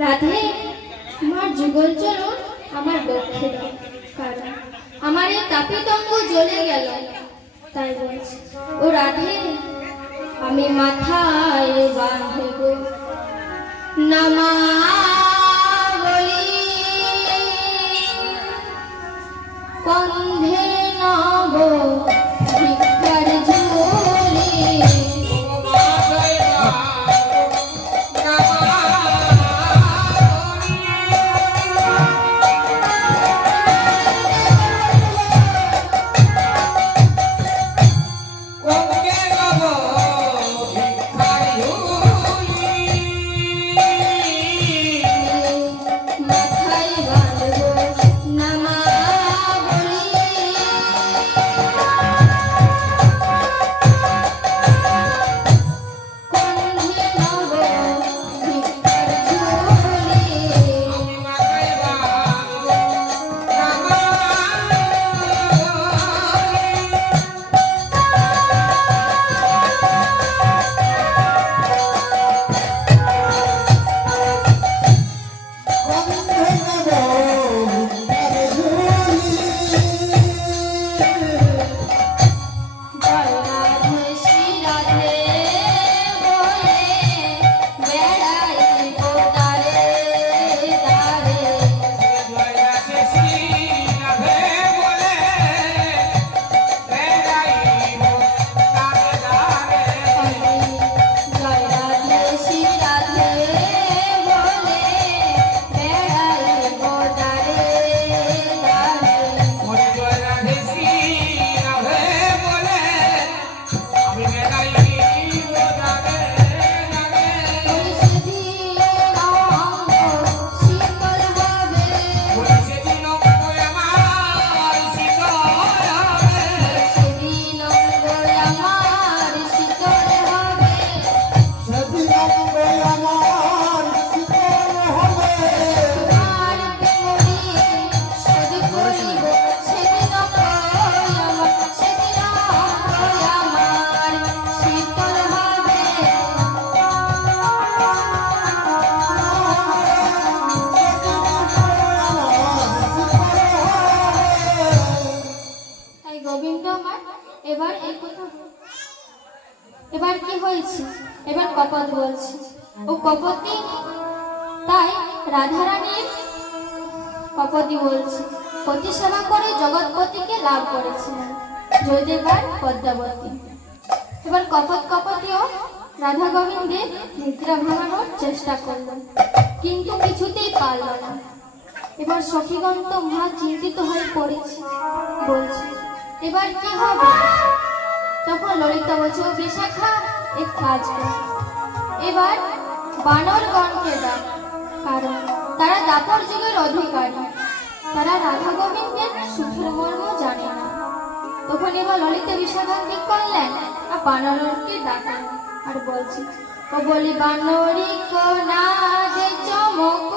রাধে আমার যুগল চরণ আমার বক্ষে দাও, কারণ আমার এই তাপিতঙ্গ জ্বলে গেল। তাই বলছি ও রাধে আমি মাথায় বাঁধব নামাবলি, কন্ধে নব ভিক্ষার ঝুলি। এবার কি হয়েছে? এবার কপত বলছে ও কপতি, তাই রাধারানীর কপতি বলছে পতি সেবা করে জগৎপতিকে লাভ করেছিলেন জয়দেবার পদ্মাবতী। এবার কপতিও রাধা গোবিন্দের নিদ্রা ভাঙানোর চেষ্টা করলেন, কিন্তু কিছুতেই পারল না। এবার সখীগণ তো মহা চিন্তিত হয়ে পড়েছে, বলছে এবার কি হবে? তখন ললিতা বলছে ও বিশাখা এক কাজ কর, এবার বানরগণকে ডাক, কারণ তারা দাপর যুগের অধিকারী, তারা রাধা গোবিন্দের সুখের মর্ম জানে না। তখন এবার ললিতা বিশাখা কি করলেন? আর বানরকে ডাকলেন আর বলছে ও বলি বানরি কোনা দে চমক